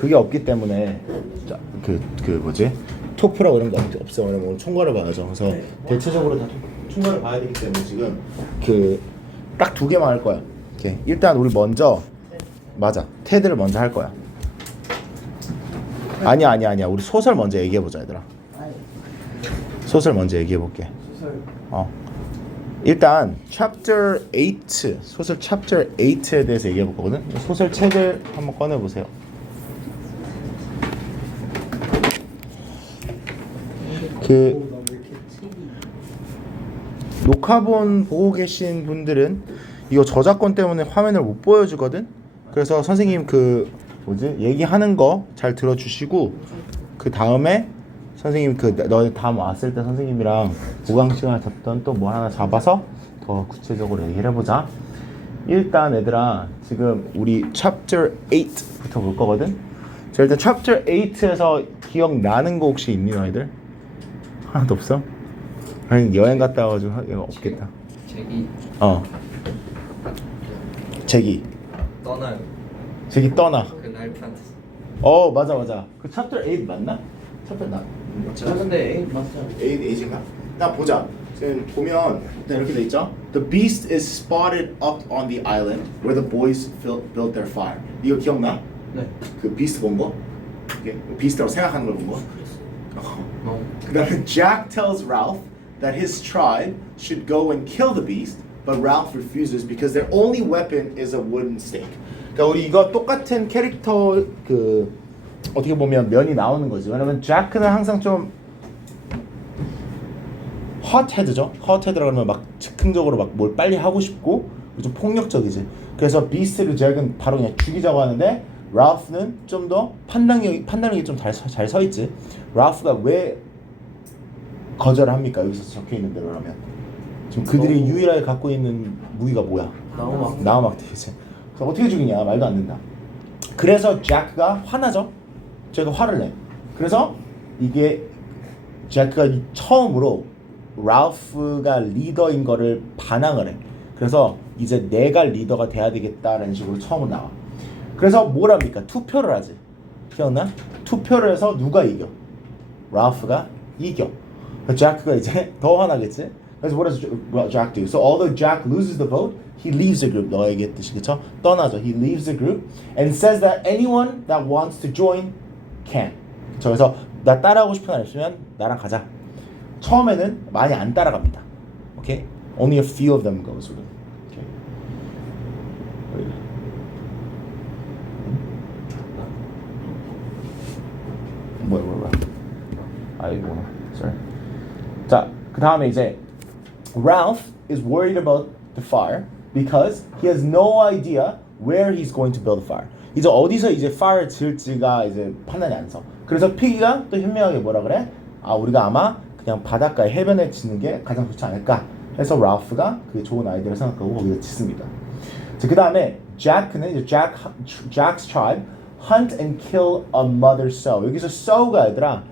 그게 없기 때문에 그 뭐지? 토프라고 이런 거 없어. 왜냐면 오늘 총괄을 봐야죠. 그래서 대체적으로 다 총괄을 봐야 되기 때문에 지금 딱 두 개만 할 거야. 오케이. 일단 우리 먼저 맞아. 테드를 먼저 할 거야. 아니야. 우리 소설 먼저 얘기해 보자, 얘들아. 소설 먼저 얘기해 볼게. 일단 chapter 8 소설 chapter 8에 대해서 얘기해 볼 거거든. 소설 책을 한번 꺼내 보세요. 녹화본 보고 계신 분들은 이거 저작권 때문에 화면을 못 보여주거든. 그래서 선생님 얘기하는 거 잘 들어주시고 그 다음에 선생님 너 다음 왔을 때 선생님이랑 보강 시간을 잡던 또 뭐 하나 잡아서 더 구체적으로 얘기를 해보자. 일단 얘들아 지금 우리 chapter 8부터 볼 거거든. 자 일단 chapter 8에서 기억나는 거 혹시 있니 너희들? 하나도 없어? 아니 여행 갔다 와가지고 이거 없겠다. 제기 떠나요. 제기 떠나. 그날 프랑스. 맞아. 그 chapter 8 맞나? chapter 나. 근데 맞죠. 8인가? 나 보자. 지금 보면 이렇게 돼 있죠. The beast is spotted up on the island where the boys built their fire. 이거 기억나? 네. 그 비스트 본 거? 비스트라고 생각하는 걸 본 거? 그다음에 Jack tells Ralph that his tribe should go and kill the beast, but Ralph refuses because their only weapon is a wooden stake. 그러니까 우리 이거 똑같은 캐릭터 어떻게 보면 면이 나오는 거지. 왜냐면 잭크는 항상 좀 헛헤드죠. 헛헤드라 그러면 막 즉흥적으로 막 뭘 빨리 하고 싶고 좀 폭력적이지. 그래서 비스트를 잭은 바로 그냥 죽이자고 하는데 랄프는 좀 더 판단력이 좀 잘 서 있지. 랄프가 왜 거절을 합니까? 여기서 적혀 있는 대로 라면 지금 그들이 유일하게 갖고 있는 무기가 뭐야? 나무막대기지. 그래서 어떻게 죽이냐? 말도 안 된다. 그래서 잭크가 화나죠. 제가 화를 내. 그래서 이게 잭크가 처음으로 랄프가 리더인 거를 반항을 해. 그래서 이제 내가 리더가 돼야 되겠다라는 식으로 처음으로 나와. 그래서 뭘 합니까? 투표를 하지. 기억나? 투표를 해서 누가 이겨? 랄프가 이겨. 잭크가 이제 더 화나겠지? 그래서 what does Jack do? So although Jack loses the vote, he leaves the group. 너가 얘기했듯이 그쵸? 떠나죠. He leaves the group and says that anyone that wants to join can. 그래서 나 따라하고 싶은 사람 있으면 나랑 가자. 처음에는 많이 안 따라갑니다. Okay? Only a few of them goes with him. Okay. 뭐야. 아이고, sorry. 자, 그 다음에 이제 Ralph is worried about the fire because he has no idea where he's going to build a fire. 이제 어디서 이제 fire 지을지가 이제 판단이 안 서. 그래서 피기가 또 현명하게 뭐라 그래? 우리가 아마 그냥 바닷가에 해변에 짓는 게 가장 좋지 않을까 해서 랄프가 그게 좋은 아이디어를 생각하고 거기다 짓습니다. 그 다음에 잭크는 이제 Jack's tribe hunt and kill a mother sow. 여기서 sow가 얘들아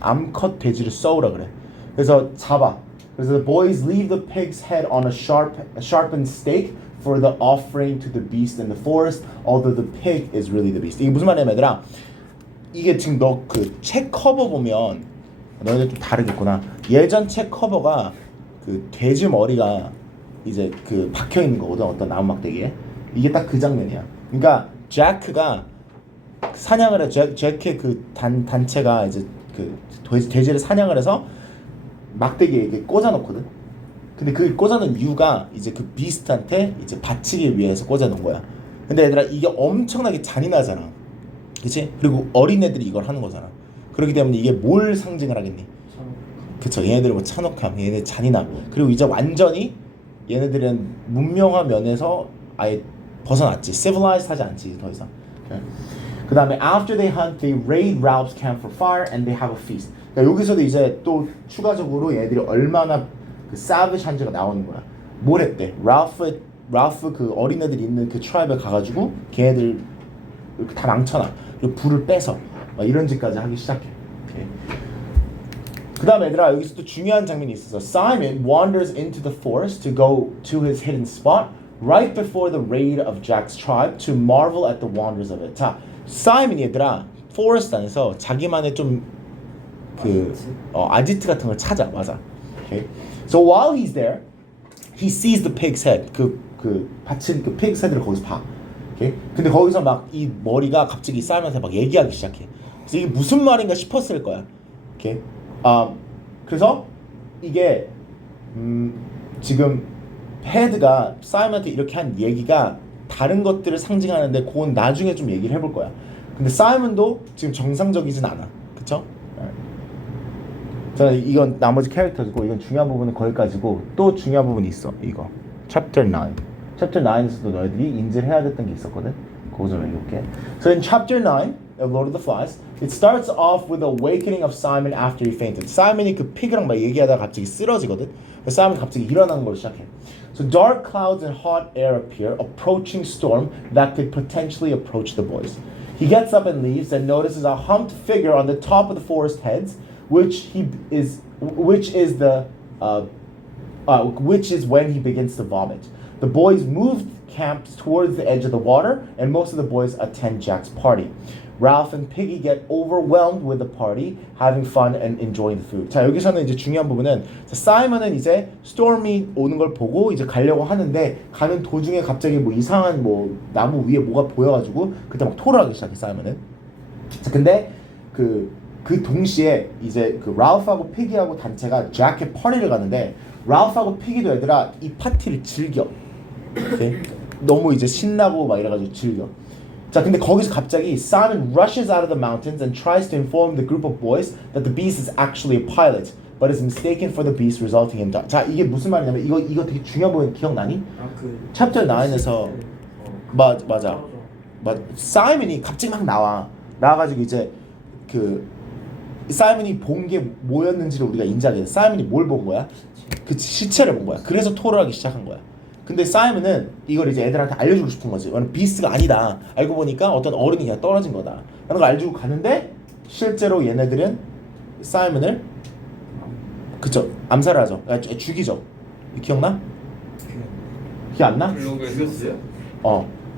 암컷 돼지를 sow라 그래. 그래서 잡아. 그래서 the boys leave the pig's head on a sharpened stake for the offering to the beast in the forest, although the pig is really the beast. 이게 무슨 말이냐면 얘들아, 이게 지금 너 그 책 커버 보면 너희들 좀 다르겠구나. 예전 책 커버가 그 돼지 머리가 이제 박혀 있는 거거든. 어떤 나무막대기에. 이게 딱 그 장면이야. 그러니까 잭크가 사냥을 해. 잭의 단체가 이제 돼지를 사냥을 해서 막대기에 이렇게 꽂아놓거든. 근데 그 꽂아놓은 이유가 이제 그 비스트한테 이제 바치기 위해서 꽂아놓은 거야. 근데 얘들아 이게 엄청나게 잔인하잖아. 그치? 그리고 어린애들이 이걸 하는 거잖아. 그렇기 때문에 이게 뭘 상징을 하겠니? 그쵸. 얘네들은 뭐 찬혹함, 얘네 잔인함. 그리고 이제 완전히 얘네들은 문명화 면에서 아예 벗어났지. civilized 하지 않지 더 이상. 그 다음에 after they hunt, they raid Ralph's camp for fire and they have a feast. 그러니까 여기서도 이제 또 추가적으로 얘네들이 얼마나 savag한지가 나오는 거야. 뭘 했대? 랄프 그 어린애들이 있는 그 트라이브에 가가지고 걔네들 이렇게 다 망쳐놔. 그리고 불을 빼서 막 이런 짓까지 하기 시작해. 그 다음에 얘들아 여기서 또 중요한 장면이 있었어. Simon wanders into the forest to go to his hidden spot. right before the raid of Jack's tribe to marvel at the wonders of it. 자, 사이먼이 얘들아 포레스트 안에서 자기만의 좀 아지트 같은 걸 찾아. 맞아. Okay. So while he's there, he sees the pig's head. 받친 그 pig's head를 거기서 봐. Okay. 근데 거기서 막 이 머리가 갑자기 사이먼한테 막 얘기하기 시작해. 그래서 이게 무슨 말인가 싶었을 거야. Okay. 그래서 이게 지금 헤드가 사이먼한테 이렇게 한 얘기가 다른 것들을 상징하는데 그건 나중에 좀 얘기를 해볼 거야. 근데 사이먼도 지금 정상적이진 않아. 그쵸? 저는 이건 나머지 캐릭터고 이건 중요한 부분은 거기까지고 또 중요한 부분이 있어. 이거 Chapter 9. Chapter 9에서도 너희들이 인지를 해야 됐던 게 있었거든. 그거 좀 읽어볼게. So in Chapter 9 of Lord of the Flies, it starts off with the awakening of Simon after he fainted. 사이먼이 그 피그랑 막 얘기하다가 갑자기 쓰러지거든. 사이먼이 갑자기 일어나는 걸 시작해. So dark clouds and hot air appear, approaching storm that could potentially approach the boys. He gets up and leaves and notices a humped figure on the top of the forest heads, which is when he begins to vomit. The boys move camps towards the edge of the water, and most of the boys attend Jack's party. Ralph and Piggy get overwhelmed with the party, having fun and enjoying the food. 자, 여기서는 이제 중요한 부분은 사이먼은 이제 스토미 오는 걸 보고 이제 가려고 하는데 가는 도중에 갑자기 뭐 이상한 뭐 나무 위에 뭐가 보여가지고 그때 막 토를 하기 시작해 사이먼은. 자, 근데 그 동시에 이제 그 랄프하고 피기하고 단체가 잭의 파티를 가는데 랄프하고 피기도 얘들아 이 파티를 즐겨. 오케이? 너무 이제 신나고 막 이래가지고 즐겨. 자, 근데 거기서 갑자기 Simon rushes out of the mountains and tries to inform the group of boys that the beast is actually a pilot, but is mistaken for the beast, resulting in death. 자, 이게 무슨 말이냐면 이거 되게 중요한 부분 기억나니? 챕터 9에서 맞아. 사이먼이 갑자기 막 나와가지고 이제 그 사이먼이 본 게 뭐였는지를 우리가 인지하게 돼. 사이먼이 뭘 본 거야? 그 시체를 본 거야. 그래서 토를 하기 시작한 거야. 근데 사이먼은 이걸 이제 애들한테 알려주고 싶은 거지. 이거는 비스트가 아니다. 알고 보니까 어떤 어른이 그냥 떨어진 거다. 라는 걸 알려주고 가는데 실제로 얘네들은 사이먼을 암살을 하죠. 죽이죠. 기억나? 기억 안 나? 죽였어요?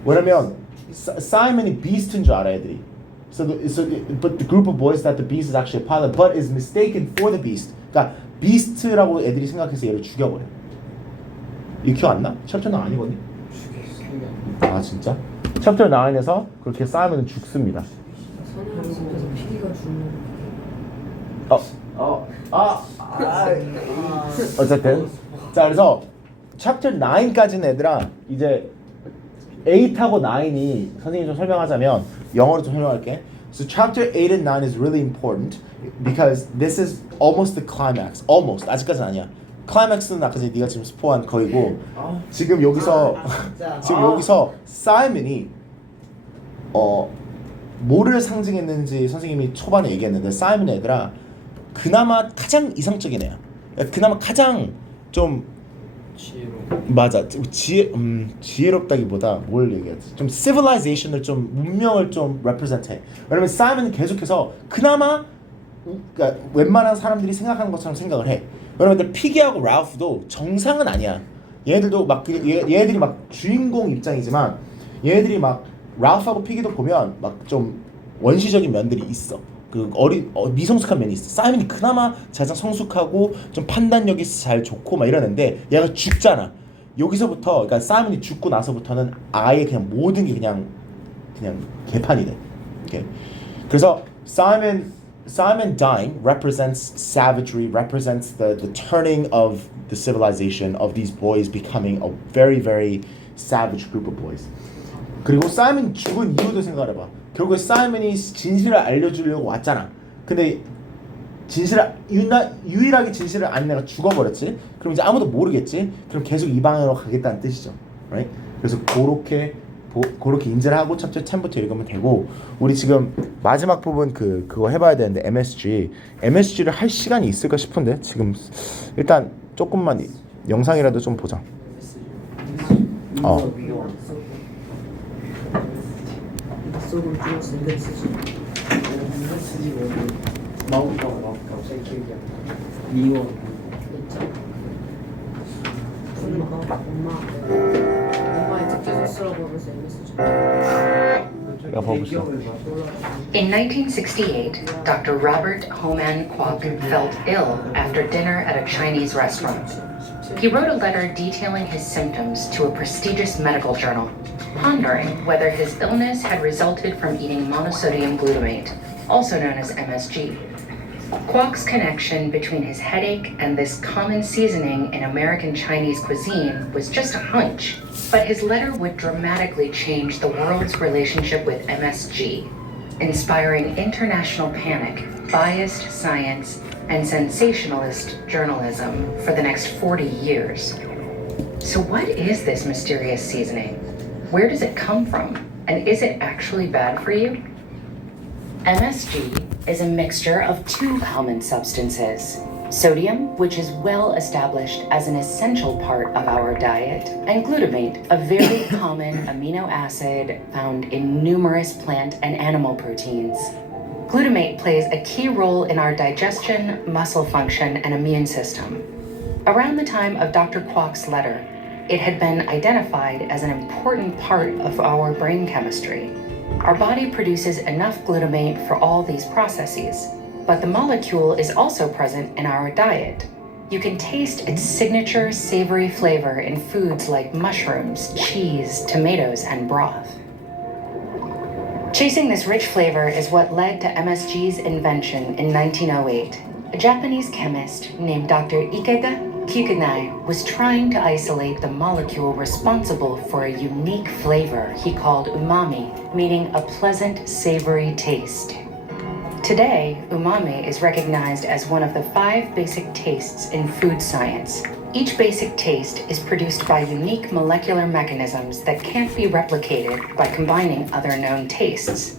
왜냐면 사이먼이 비스트인 줄 알아 애들이. But the group of boys that the beast is actually a pilot, but is mistaken for the beast. 그러니까 비스트라고 애들이 생각해서 얘를 죽여버려. 이거 기억 안 나? 챕터 9 아니거든? 아 진짜? 챕터 9에서 그렇게 사이먼은 죽습니다. 선생님께서 피기가 죽는 어쨌든 자 그래서 챕터 9까지는 얘들아 이제 8하고 9이 선생님이 좀 설명하자면 영어로 좀 설명할게. So chapter 8 and 9 is really important because this is almost the climax. Almost 아직까지는 아니야. 클라이맥스는 아까 네가 지금 스포한 거이고 지금 여기서 여기서 사이먼이 뭐를 상징했는지 선생님이 초반에 얘기했는데 사이먼 얘들아 그나마 가장 이상적인 애야. 그나마 가장 좀 맞아. 지혜롭다기보다 뭘 얘기하지? 좀 civilization을 좀 문명을 좀 represent해. 왜냐면 사이먼은 계속해서 그나마 그러니까 웬만한 사람들이 생각하는 것처럼 생각을 해. 왜냐면 피기하고 랄프도 정상은 아니야. 얘네들도 막 얘네들이 막 주인공 입장이지만 얘네들이 막 랄프하고 피기도 보면 막 좀 원시적인 면들이 있어. 그 미성숙한 면이 있어. 사이먼이 그나마 가장 성숙하고 좀 판단력이 잘 좋고 막 이러는데 얘가 죽잖아. 여기서부터 그러니까 사이먼이 죽고 나서부터는 아예 그냥 모든 게 그냥 개판이 돼. 오케이. 그래서 Simon dying represents savagery, represents the turning of the civilization of these boys becoming a very, very savage group of boys. 그리고 사이먼 죽은 이유도 생각해봐. 결국에 사이먼이 진실을 알려주려고 왔잖아. 근데 유일하게 진실을 아는 애가 죽어버렸지. 그럼 이제 아무도 모르겠지. 그럼 계속 이 방향으로 가겠다는 뜻이죠. Right? 그래서 그렇게 인지를 하고 챕터 10부터 읽으면 되고 우리 지금 마지막 부분 그거 해봐야 되는데 MSG를 할 시간이 있을까 싶은데 지금 일단 조금만 영상이라도 좀 보자. 속을 줄여서 MSG 마우카가 갑자기 기억이 안 나. 미원. 엄마 먹어서 MSG. 야, 봐보시죠. In 1968, Dr. Robert Homan Kwok felt ill after dinner at a Chinese restaurant. He wrote a letter detailing his symptoms to a prestigious medical journal, pondering whether his illness had resulted from eating monosodium glutamate, also known as MSG. Kwok's connection between his headache and this common seasoning in American Chinese cuisine was just a hunch, but his letter would dramatically change the world's relationship with MSG, inspiring international panic, biased science, and sensationalist journalism for the next 40 years. So what is this mysterious seasoning? Where does it come from? And is it actually bad for you? MSG is a mixture of two common substances: sodium, which is well established as an essential part of our diet, and glutamate, a very common amino acid found in numerous plant and animal proteins. Glutamate plays a key role in our digestion, muscle function, and immune system. Around the time of Dr. Kwok's letter, it had been identified as an important part of our brain chemistry. Our body produces enough glutamate for all these processes, but the molecule is also present in our diet. You can taste its signature savory flavor in foods like mushrooms, cheese, tomatoes, and broth. Chasing this rich flavor is what led to MSG's invention in 1908. A Japanese chemist named Dr. Ikeda Kikunae was trying to isolate the molecule responsible for a unique flavor he called umami, meaning a pleasant, savory taste. Today, umami is recognized as one of the 5 basic tastes in food science. Each basic taste is produced by unique molecular mechanisms that can't be replicated by combining other known tastes.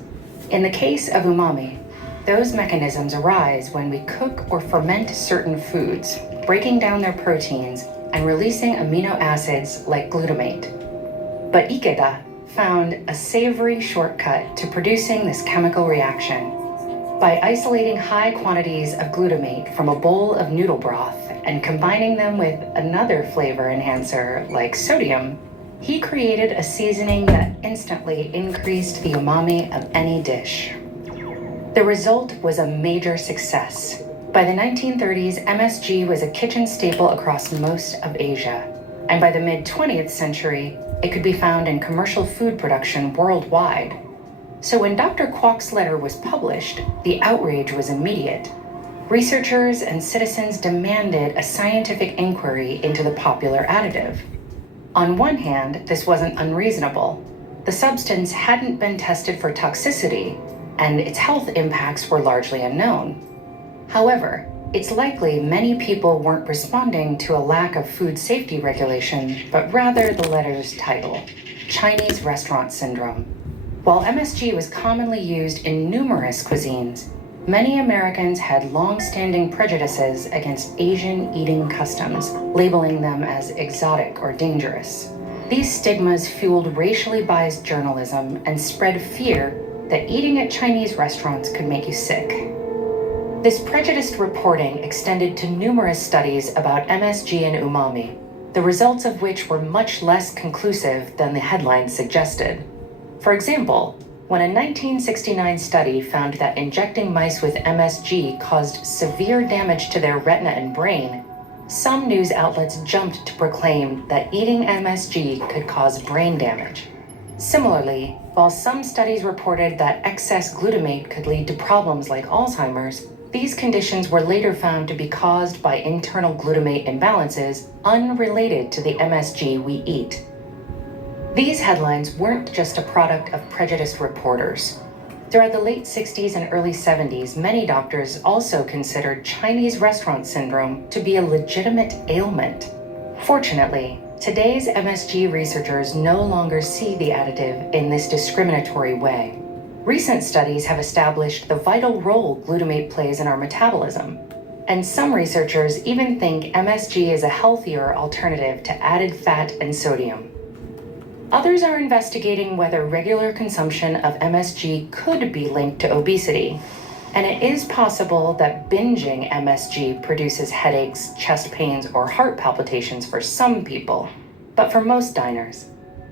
In the case of umami, those mechanisms arise when we cook or ferment certain foods, breaking down their proteins and releasing amino acids like glutamate. But Ikeda found a savory shortcut to producing this chemical reaction. By isolating high quantities of glutamate from a bowl of noodle broth and combining them with another flavor enhancer like sodium, he created a seasoning that instantly increased the umami of any dish. The result was a major success. By the 1930s, MSG was a kitchen staple across most of Asia, and by the mid-20th century, it could be found in commercial food production worldwide. So when Dr. Kwok's letter was published, the outrage was immediate. Researchers and citizens demanded a scientific inquiry into the popular additive. On one hand, this wasn't unreasonable. The substance hadn't been tested for toxicity, and its health impacts were largely unknown. However, it's likely many people weren't responding to a lack of food safety regulation, but rather the letter's title, Chinese Restaurant Syndrome. While MSG was commonly used in numerous cuisines, many Americans had long-standing prejudices against Asian eating customs, labeling them as exotic or dangerous. These stigmas fueled racially biased journalism and spread fear that eating at Chinese restaurants could make you sick. This prejudiced reporting extended to numerous studies about MSG and umami, the results of which were much less conclusive than the headlines suggested. For example, when a 1969 study found that injecting mice with MSG caused severe damage to their retina and brain, some news outlets jumped to proclaim that eating MSG could cause brain damage. Similarly, while some studies reported that excess glutamate could lead to problems like Alzheimer's, these conditions were later found to be caused by internal glutamate imbalances unrelated to the MSG we eat. These headlines weren't just a product of prejudiced reporters. Throughout the late 60s and early 70s, many doctors also considered Chinese restaurant syndrome to be a legitimate ailment. Fortunately, today's MSG researchers no longer see the additive in this discriminatory way. Recent studies have established the vital role glutamate plays in our metabolism, and some researchers even think MSG is a healthier alternative to added fat and sodium. Others are investigating whether regular consumption of MSG could be linked to obesity, and it is possible that binging MSG produces headaches, chest pains, or heart palpitations for some people, but for most diners,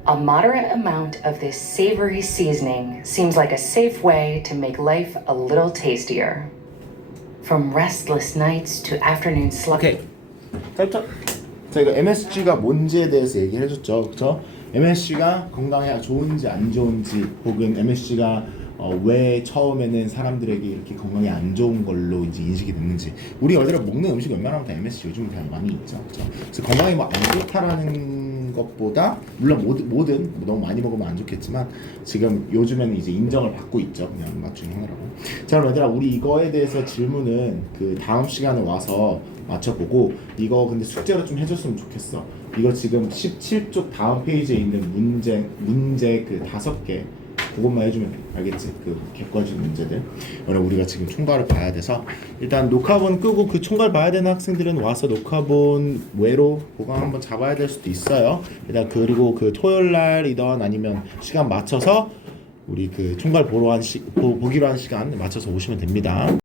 A moderate amount of this savory seasoning seems like a safe way to make life a little tastier. From restless nights to afternoon slump. 오케이. 자, 이거 MSG가 뭔지에 대해서 얘기를 해줬죠. 그쵸? MSG가 건강에 좋은지 안 좋은지, 혹은 MSG가 왜 처음에는 사람들에게 이렇게 건강에 안 좋은 걸로 이제 인식이 됐는지. 우리 어디로 먹는 음식 웬만하면 다 MSG 요즘 다 많이 있죠. 그쵸? 그래서 건강에 뭐 안 좋다라는 것보다, 물론 뭐든 너무 많이 먹으면 안 좋겠지만 지금 요즘에는 이제 인정을 받고 있죠. 그냥 맛 중에 하나라고. 자, 그럼 얘들아, 우리 이거에 대해서 질문은 그 다음 시간에 와서 맞춰보고, 이거 근데 숙제로 좀 해줬으면 좋겠어. 이거 지금 17쪽 다음 페이지에 있는 문제 그 5개 그것만 해주면 돼. 알겠지? 그 객관식 문제들. 오늘 우리가 지금 총괄을 봐야 돼서 일단 녹화본 끄고 그 총괄 봐야 되는 학생들은 와서 녹화본 외로 보강 한번 잡아야 될 수도 있어요. 일단 그리고 그 토요일 날이던 아니면 시간 맞춰서 우리 그 총괄 보기로 한 시간 맞춰서 오시면 됩니다.